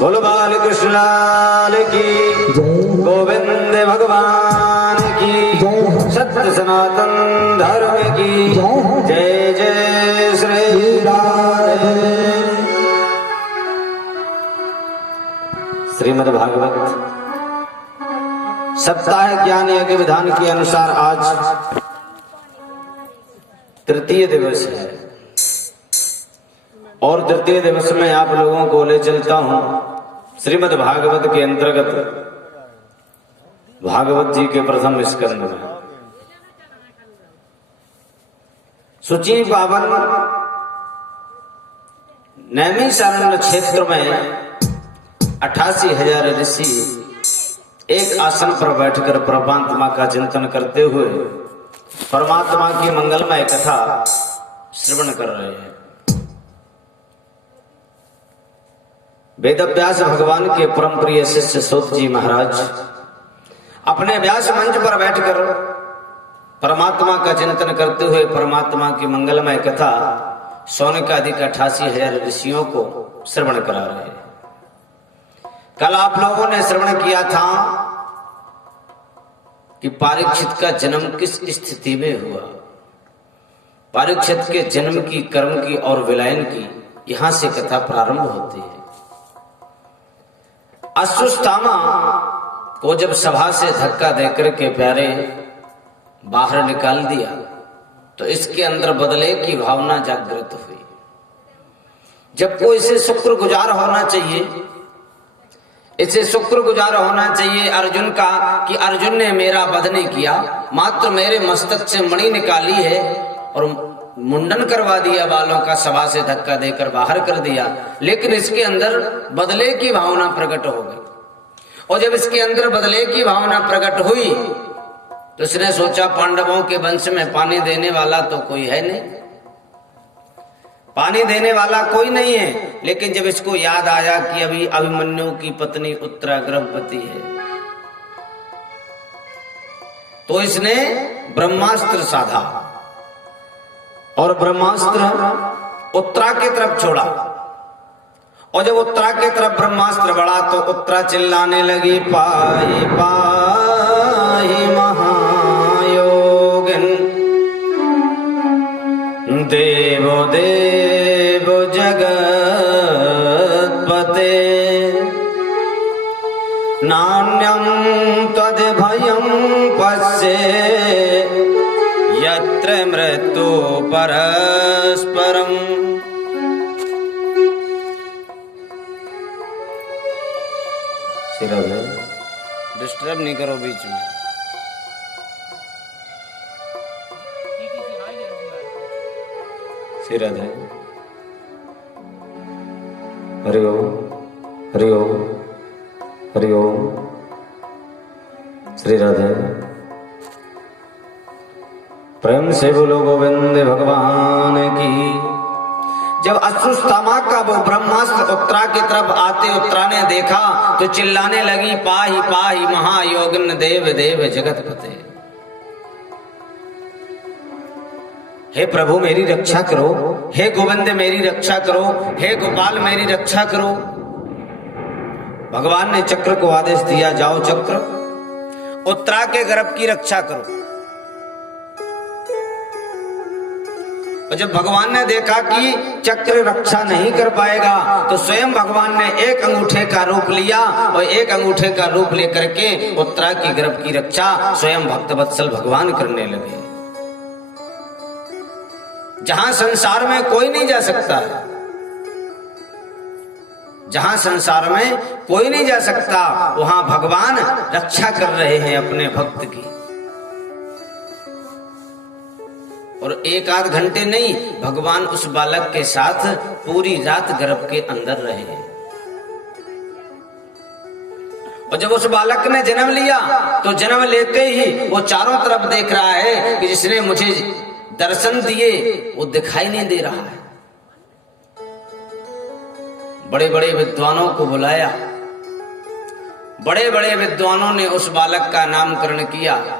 बोलो बाल कृष्ण लाल की, गोविंद भगवान की, सत्य सनातन धर्म की जय जय श्री राधे। श्रीमद् भागवत सप्ताह ज्ञान यज्ञ विधान के अनुसार आज तृतीय दिवस है और तृतीय दिवस में आप लोगों को ले चलता हूं श्रीमद् भागवत के अंतर्गत भागवत जी के प्रथम स्कंद में शुचि पावन नैमिषारण्य क्षेत्र में 88,000 ऋषि एक आसन पर बैठकर परमात्मा का चिंतन करते हुए परमात्मा की मंगलमय कथा श्रवण कर रहे हैं। वेदव्यास भगवान के परम प्रिय शिष्य सूत जी महाराज अपने व्यास मंच पर बैठकर परमात्मा का चिंतन करते हुए परमात्मा की मंगलमय कथा सौनकादि 88,000 ऋषियों को श्रवण करा रहे हैं। कल आप लोगों ने श्रवण किया था कि परीक्षित का जन्म किस स्थिति में हुआ। परीक्षित के जन्म की, कर्म की और विलयन की यहां से कथा प्रारंभ होती है। अश्वत्थामा को जब सभा से धक्का देकर के प्यारे बाहर निकाल दिया तो इसके अंदर बदले की भावना जागृत हुई। जबको इसे शुक्रगुजार होना चाहिए, इसे शुक्रगुजार होना चाहिए अर्जुन का कि अर्जुन ने मेरा वध नहीं किया, मात्र मेरे मस्तक से मणि निकाली है और मुंडन करवा दिया, बालों का सभा से धक्का देकर बाहर कर दिया। लेकिन इसके अंदर बदले की भावना प्रकट हो गई और जब इसके अंदर बदले की भावना प्रकट हुई तो इसने सोचा पांडवों के वंश में पानी देने वाला तो कोई है नहीं, पानी देने वाला कोई नहीं है। लेकिन जब इसको याद आया कि अभी अभिमन्यु की पत्नी उत्तरा गर्भवती है तो इसने ब्रह्मास्त्र साधा और ब्रह्मास्त्र उत्तरा की तरफ छोड़ा और जब उत्तरा की तरफ ब्रह्मास्त्र बढ़ा तो उत्तरा चिल्लाने लगी, पाहि पाहि महायोगिन, देवो देव जगत्पते, नान्यं त्वद्भयं पश्ये यत्र मृत्यु परस्परम्। डिस्टर्ब नहीं करो बीच में। सिरद है। हरि ओम हरि ओम हरि ओम। श्री राधे। प्रेम से बोलो गोविंद भगवान की। जब अश्रुस्थामा का वो ब्रह्मास्त्र उत्तरा की तरफ आते उत्तरा ने देखा तो चिल्लाने लगी, पाहि पाहि महायोगिन, देव देव जगतपते। हे प्रभु मेरी रक्षा करो, हे गोविंद मेरी रक्षा करो, हे गोपाल मेरी रक्षा करो। भगवान ने चक्र को आदेश दिया, जाओ चक्र उत्तरा के गर्भ की रक्षा करो। और जब भगवान ने देखा कि चक्र रक्षा नहीं कर पाएगा तो स्वयं भगवान ने एक अंगूठे का रूप लिया और एक अंगूठे का रूप लेकर के उत्तरा की गर्भ की रक्षा स्वयं भक्तवत्सल भगवान करने लगे। जहां संसार में कोई नहीं जा सकता, जहां संसार में कोई नहीं जा सकता, वहां भगवान रक्षा कर रहे हैं अपने भक्त की। और एक आध घंटे नहीं, भगवान उस बालक के साथ पूरी रात गर्भ के अंदर रहे। और जब उस बालक ने जन्म लिया तो जन्म लेते ही वो चारों तरफ देख रहा है कि जिसने मुझे दर्शन दिए वो दिखाई नहीं दे रहा है। बड़े बड़े विद्वानों को बुलाया, बड़े बड़े विद्वानों ने उस बालक का नामकरण किया।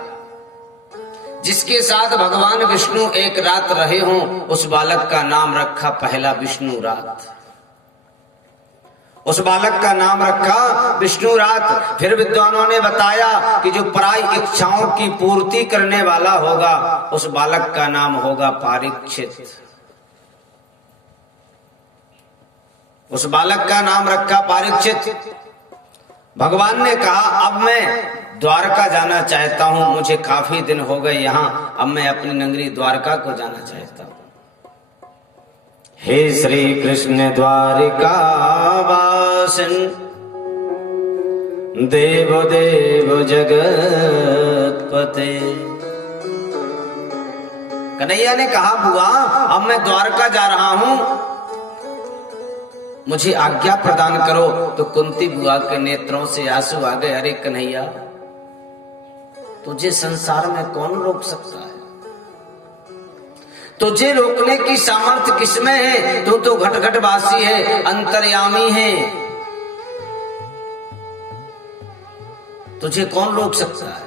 जिसके साथ भगवान विष्णु एक रात रहे हों उस बालक का नाम रखा पहला विष्णु रात। उस बालक का नाम रखा विष्णु रात। फिर विद्वानों ने बताया कि जो पराई इच्छाओं की पूर्ति करने वाला होगा उस बालक का नाम होगा पारीक्षित। उस बालक का नाम रखा पारीक्षित। भगवान ने कहा, अब मैं द्वारका जाना चाहता हूं, मुझे काफी दिन हो गए यहां, अब मैं अपनी नगरी द्वारका को जाना चाहता हूं। हे श्री कृष्ण द्वारिका वासन, देव देव जगतपते। कन्हैया ने कहा, बुआ अब मैं द्वारका जा रहा हूं, मुझे आज्ञा प्रदान करो। तो कुंती बुआ के नेत्रों से आंसू आ गए। अरे कन्हैया, तुझे संसार में कौन रोक सकता है? तुझे रोकने की सामर्थ्य किसमें है? तू तो घट घट वासी है, अंतर्यामी है, तुझे कौन रोक सकता है?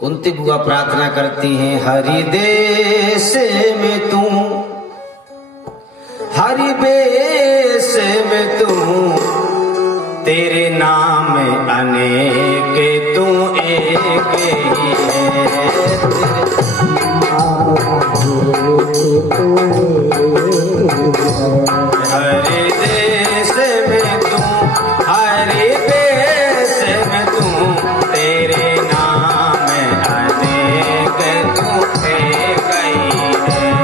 कुंती बुआ प्रार्थना करती हैं, हरि देश में तू, हरि बेस में तू, तेरे नाम अनेक तू एक ही है। हरि देश में तू, हरि बेस में तू, तेरे नाम अनेक तू एक ही है।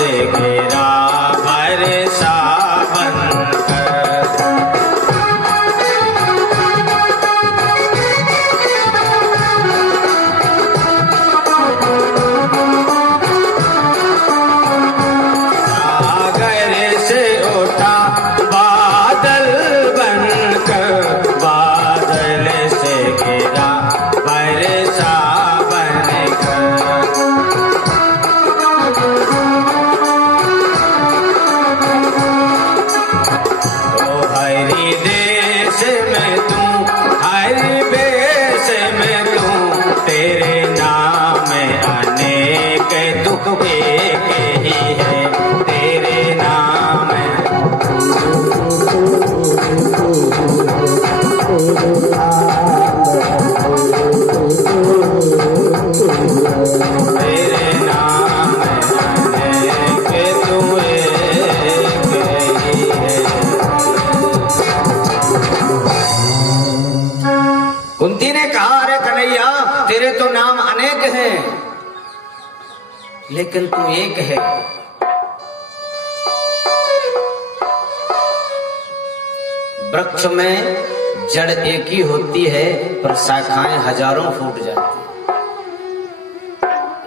से घेरा बरसा बनकर। सागर से उठा बादल बनकर, बादल से घेरा बरसा बनकर। हरि देश में तू, हरि बेश में तू, तेरे नाम अनेक दुख एक ही है, तेरे नाम तेरे नाम अनेक तू एक ही है। कुंती ने कहा, अरे कन्हैया तेरे तो नाम अनेक हैं, लेकिन तू एक है। वृक्ष में जड़ एक ही होती है, पर शाखाएं हजारों फूट जाती हैं।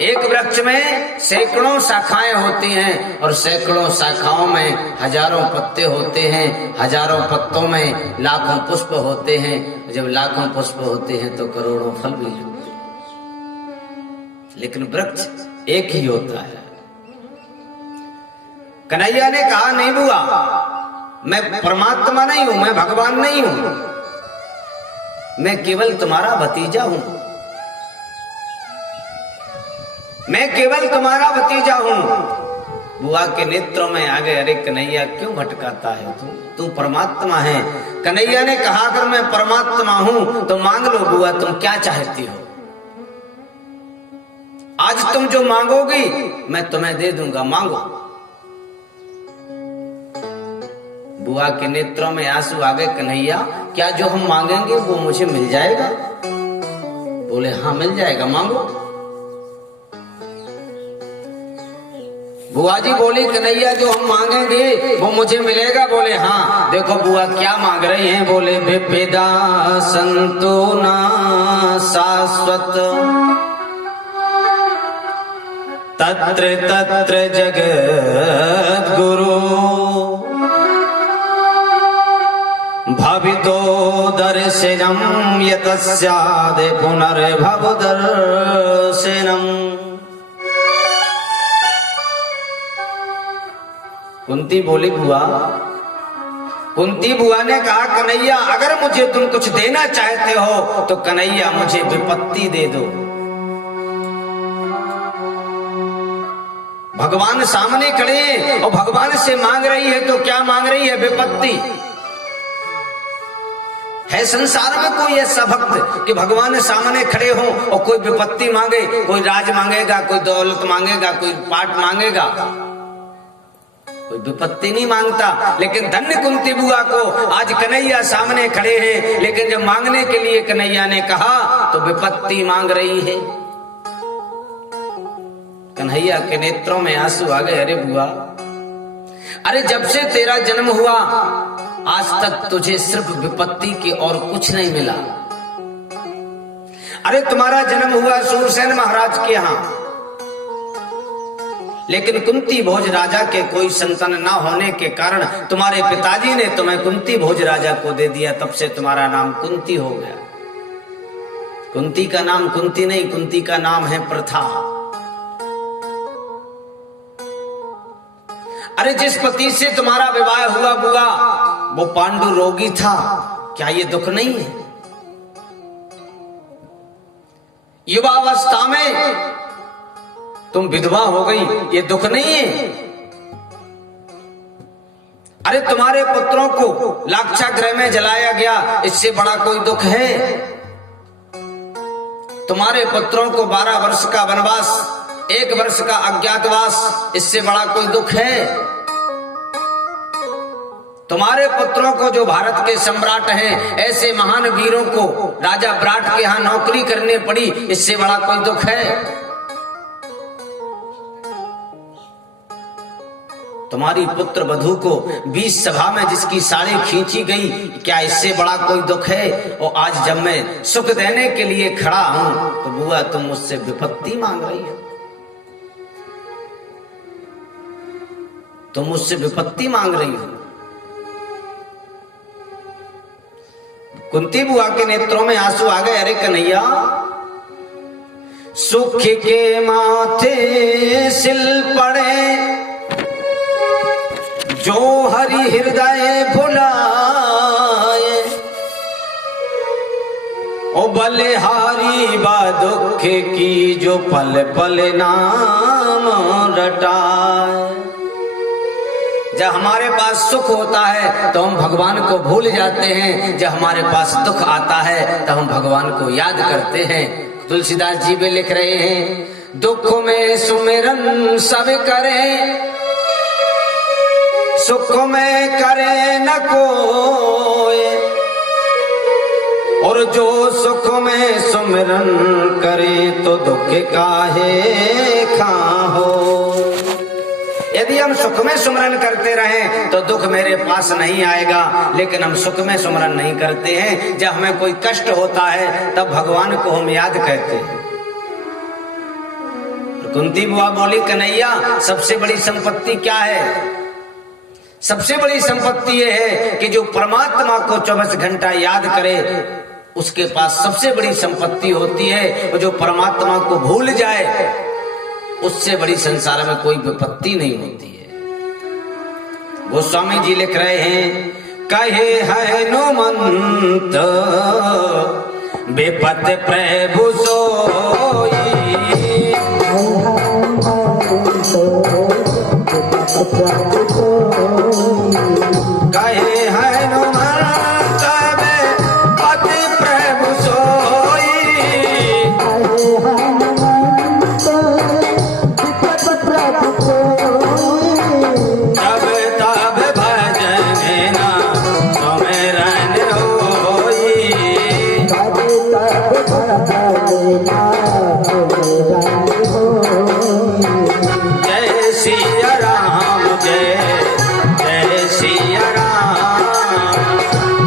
एक वृक्ष में सैकड़ों शाखाएं होती हैं, और सैकड़ों शाखाओं में हजारों पत्ते होते हैं, हजारों पत्तों में लाखों पुष्प होते हैं। जब लाखों पुष्प होते हैं तो करोड़ों फल भी लगते हैं, लेकिन वृक्ष एक ही होता है। कन्हैया ने कहा, नहीं बुआ, मैं परमात्मा नहीं हूं, मैं भगवान नहीं हूं, मैं केवल तुम्हारा भतीजा हूं, मैं केवल तुम्हारा भतीजा हूं। बुआ के नेत्रों में आ गए, अरे कन्हैया क्यों भटकाता है तू परमात्मा है। कन्हैया ने कहा, अगर मैं परमात्मा हूं तो मांग लो बुआ, तुम क्या चाहती हो। आज तुम जो मांगोगी मैं तुम्हें दे दूंगा, मांगो। बुआ के नेत्रों में आंसू आ गए, कन्हैया क्या जो हम मांगेंगे वो मुझे मिल जाएगा। बोले हाँ मिल जाएगा, मांगो। बुआ जी बोली, कन्हैया जो हम मांगेंगे वो मुझे मिलेगा। बोले हाँ। देखो बुआ क्या मांग रही हैं। बोले विपिदा संतोना शाश्वत, तत्र तत्र जगत गुरु, भवितो दर्शनम यतस्याद पुनर्भव दर्शनम। कुंती बोली, बुआ, कुंती बुआ ने कहा, कन्हैया अगर मुझे तुम कुछ देना चाहते हो तो कन्हैया मुझे विपत्ति दे दो। भगवान सामने खड़े हैं और भगवान से मांग रही है, तो क्या मांग रही है? विपत्ति। है संसार में कोई ऐसा भक्त कि भगवान सामने खड़े हो और कोई विपत्ति मांगे? कोई राज मांगेगा, कोई दौलत मांगेगा, कोई पाठ मांगेगा, कोई विपत्ति नहीं मांगता। लेकिन धन्य कुंती बुआ को आज कन्हैया सामने खड़े हैं, लेकिन जब मांगने के लिए कन्हैया ने कहा तो विपत्ति मांग रही है। कन्हैया के नेत्रों में आंसू आ गए। अरे बुआ, अरे जब से तेरा जन्म हुआ आज तक तुझे सिर्फ विपत्ति की और कुछ नहीं मिला। अरे तुम्हारा जन्म हुआ सूरसेन महाराज के यहां, लेकिन कुंती भोज राजा के कोई संतान ना होने के कारण तुम्हारे पिताजी ने तुम्हें कुंती भोज राजा को दे दिया। तब से तुम्हारा नाम कुंती हो गया। कुंती का नाम कुंती नहीं, कुंती का नाम है प्रथा। अरे जिस पति से तुम्हारा विवाह हुआ बुआ, वो पांडु रोगी था, क्या ये दुख नहीं है? युवावस्था में तुम विधवा हो गई, ये दुख नहीं है? अरे तुम्हारे पुत्रों को लाक्षागृह में जलाया गया, इससे बड़ा कोई दुख है? तुम्हारे पुत्रों को 12 वर्ष का वनवास, 1 वर्ष का अज्ञातवास, इससे बड़ा कोई दुख है? तुम्हारे पुत्रों को जो भारत के सम्राट हैं, ऐसे महान वीरों को राजा विराट के यहां नौकरी करनी पड़ी, इससे बड़ा कोई दुख है? तुम्हारी पुत्र वधू को बीच सभा में जिसकी साड़ी खींची गई, क्या इससे बड़ा कोई दुख है? और आज जब मैं सुख देने के लिए खड़ा हूं तो बुआ तुम मुझसे विपत्ति मांग रही हो, तुम मुझसे विपत्ति मांग रही हो। कुंती बुआ के नेत्रों में आंसू आ गए। अरे कन्हैया, सुख के माथे सिल पड़े जो हरि हृदय भुलाए, ओ बलिहारी बा दुख की जो पल पल नाम रटाए। जब हमारे पास सुख होता है तो हम भगवान को भूल जाते हैं, जब हमारे पास दुख आता है तो हम भगवान को याद करते हैं। तुलसीदास जी भी लिख रहे हैं, दुख में सुमिरन सब करे, सुख में करे न कोई, और जो सुख में सुमिरन करे तो दुख काहे खाहो। यदि हम सुख में सुमरन करते रहें तो दुख मेरे पास नहीं आएगा, लेकिन हम सुख में सुमरन नहीं करते हैं। जब हमें कोई कष्ट होता है तब भगवान को हम याद करते हैं। कुंती बुआ बोली, कन्हैया सबसे बड़ी संपत्ति क्या है? सबसे बड़ी संपत्ति यह है कि जो परमात्मा को 24 घंटा याद करे उसके पास सबसे बड़ी संपत्ति होती है। और जो परमात्मा को भूल जाए उससे बड़ी संसार में कोई विपत्ति नहीं होती है। गोस्वामी जी लिख रहे हैं, कहे हनुमंत विपत प्रभु सोई, कहे हनुमंत विपत प्रभु सोई, तब तब भजन ना सुमिरन होई, तब तब भजन ना सुमिरन होई। जय सिया राम, जय जय सिया राम,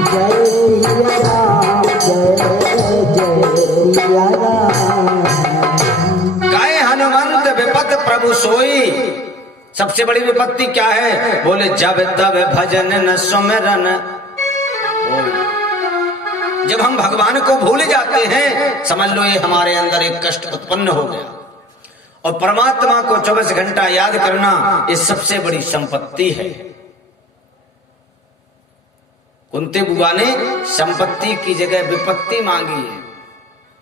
जय सिया राम, जय जय सिया राम। गाय हनुमंत विपत प्रभु सोई। सबसे बड़ी विपत्ति क्या है? बोले जब तब भजन न सुमिरन। जब हम भगवान को भूल जाते हैं समझ लो ये हमारे अंदर एक कष्ट उत्पन्न हो गया। और परमात्मा को 24 घंटा याद करना ये सबसे बड़ी संपत्ति है। कुंती बुआ ने संपत्ति की जगह विपत्ति मांगी है,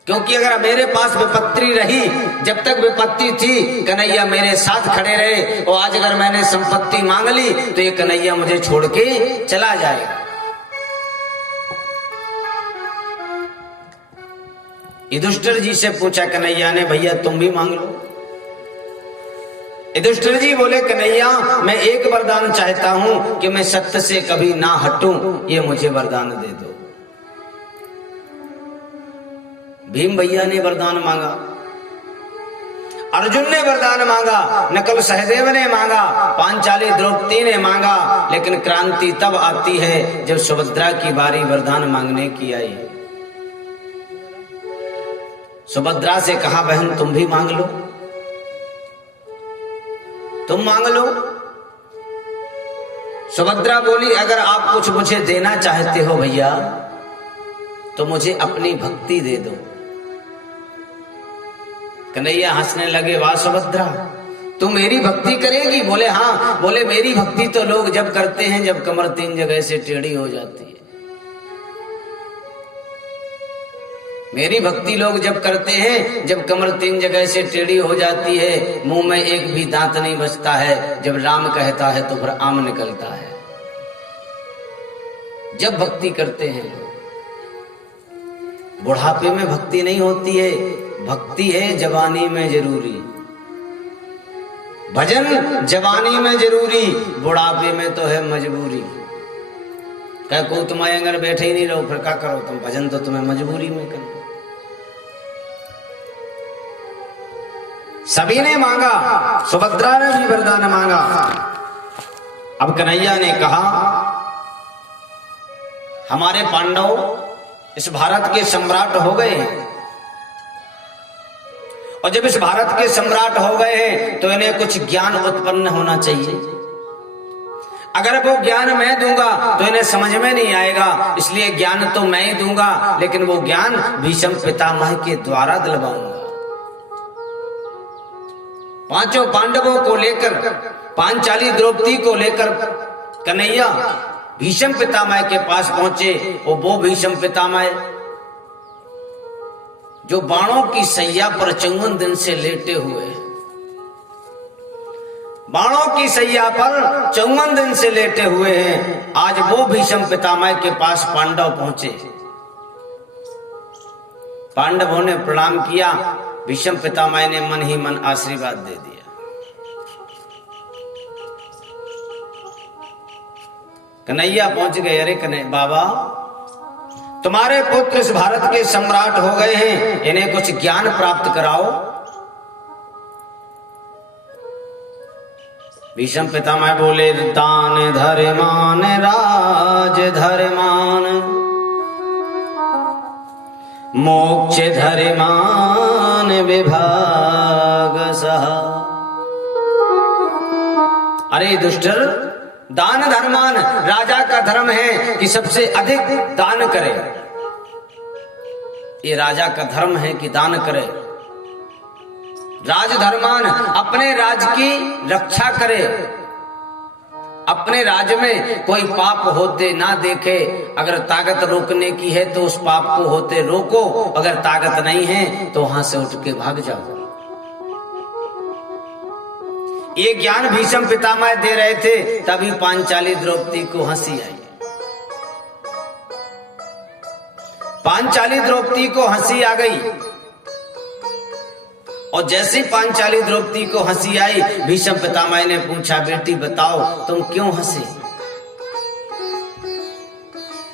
क्योंकि अगर मेरे पास विपत्ति रही, जब तक विपत्ति थी कन्हैया मेरे साथ खड़े रहे, और आज अगर मैंने संपत्ति मांग ली तो ये कन्हैया मुझे छोड़ के चला जाएगा। युधिष्ठिर जी से पूछा कन्हैया ने, भैया तुम भी मांग लो। युधिष्ठिर जी बोले, कन्हैया मैं एक वरदान चाहता हूं कि मैं सत्य से कभी ना हटूं, ये मुझे वरदान दे दो। भीम भैया ने वरदान मांगा, अर्जुन ने वरदान मांगा, नकुल सहदेव ने मांगा, पांचाली द्रौपदी ने मांगा, लेकिन क्रांति तब आती है जब सुभद्रा की बारी वरदान मांगने की आई। सुभद्रा से कहा, बहन तुम भी मांग लो, तुम मांग लो। सुभद्रा बोली, अगर आप कुछ मुझे देना चाहते हो भैया तो मुझे अपनी भक्ति दे दो। कन्हैया हंसने लगे, वाह सुभद्रा तू मेरी भक्ति करेगी? बोले हाँ। बोले मेरी भक्ति तो लोग जब करते हैं जब कमर 3 जगह से टेढ़ी हो जाती है। मेरी भक्ति लोग जब करते हैं जब कमर 3 जगह से टेढ़ी हो जाती है, मुंह में एक भी दांत नहीं बचता है, जब राम कहता है तो फिर आम निकलता है। जब भक्ति करते हैं बुढ़ापे में भक्ति नहीं होती है, भक्ति है जवानी में जरूरी, भजन जवानी में जरूरी, बुढ़ापे में तो है मजबूरी। क्या को तुम्हारे अंदर बैठे ही नहीं रहो, फिर क्या करो तुम? भजन तो तुम्हें मजबूरी में करो। सभी ने मांगा, सुभद्रा ने भी वरदान मांगा। अब कन्हैया ने कहा, हमारे पांडव इस भारत के सम्राट हो गए हैं, और जब इस भारत के सम्राट हो गए हैं तो इन्हें कुछ ज्ञान उत्पन्न होना चाहिए। अगर वो ज्ञान मैं दूंगा तो इन्हें समझ में नहीं आएगा, इसलिए ज्ञान तो मैं ही दूंगा, लेकिन वो ज्ञान भीष्म पितामह के द्वारा दिलवाऊंगा। पांचों पांडवों को लेकर, पांचाली द्रौपदी को लेकर कन्हैया भीष्म पितामह के पास पहुंचे। और वो भीष्म पितामह जो बाणों की सैया पर 54 दिन से लेटे हुए, बाणों की सैया पर 54 दिन से लेटे हुए हैं, आज वो भीष्म पितामह के पास पांडव पहुंचे। पांडवों ने प्रणाम किया, भीष्म पितामह ने मन ही मन आशीर्वाद दे दिया। कन्हैया पहुंच गए। अरे कन्हैया बाबा, तुम्हारे पुत्र इस भारत के सम्राट हो गए हैं, इन्हें कुछ ज्ञान प्राप्त कराओ। भीष्म पितामह बोले, दान धर्मान राज धर्मान मोक्ष धर्मान विभाग सहा। अरे दुष्टर, दान धर्मान, राजा का धर्म है कि सबसे अधिक दान करे। ये राजा का धर्म है कि दान करे। राजधर्मान, अपने राज की रक्षा करे, अपने राज्य में कोई पाप होते ना देखे। अगर ताकत रोकने की है तो उस पाप को होते रोको, अगर ताकत नहीं है तो वहां से उठ के भाग जाओ। ये ज्ञान भीष्म पितामह दे रहे थे, तभी पांचाली द्रौपदी को हंसी आई। पांचाली द्रौपदी को हंसी आ गई, और जैसे पांचाली द्रौपदी को हंसी आई, भीष्म पितामह ने पूछा, बेटी बताओ तुम क्यों हंसी?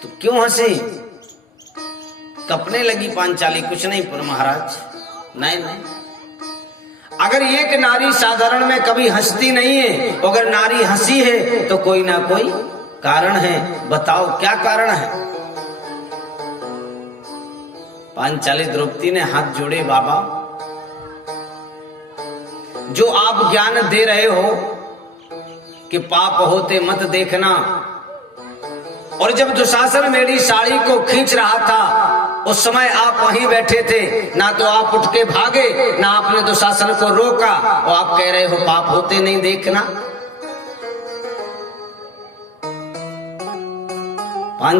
तो क्यों हंसी? कपने लगी पांचाली। कुछ नहीं पर महाराज, नहीं नहीं, अगर एक नारी साधारण में कभी हंसती नहीं है, अगर नारी हंसी है तो कोई ना कोई कारण है। बताओ क्या कारण है? पांचाली द्रौपदी ने हाथ जोड़े, बाबा जो आप ज्ञान दे रहे हो कि पाप होते मत देखना, और जब दुशासन मेरी साड़ी को खींच रहा था उस समय आप वहीं बैठे थे, ना तो आप उठ के भागे, ना आपने दुशासन को रोका, और आप कह रहे हो पाप होते नहीं देखना।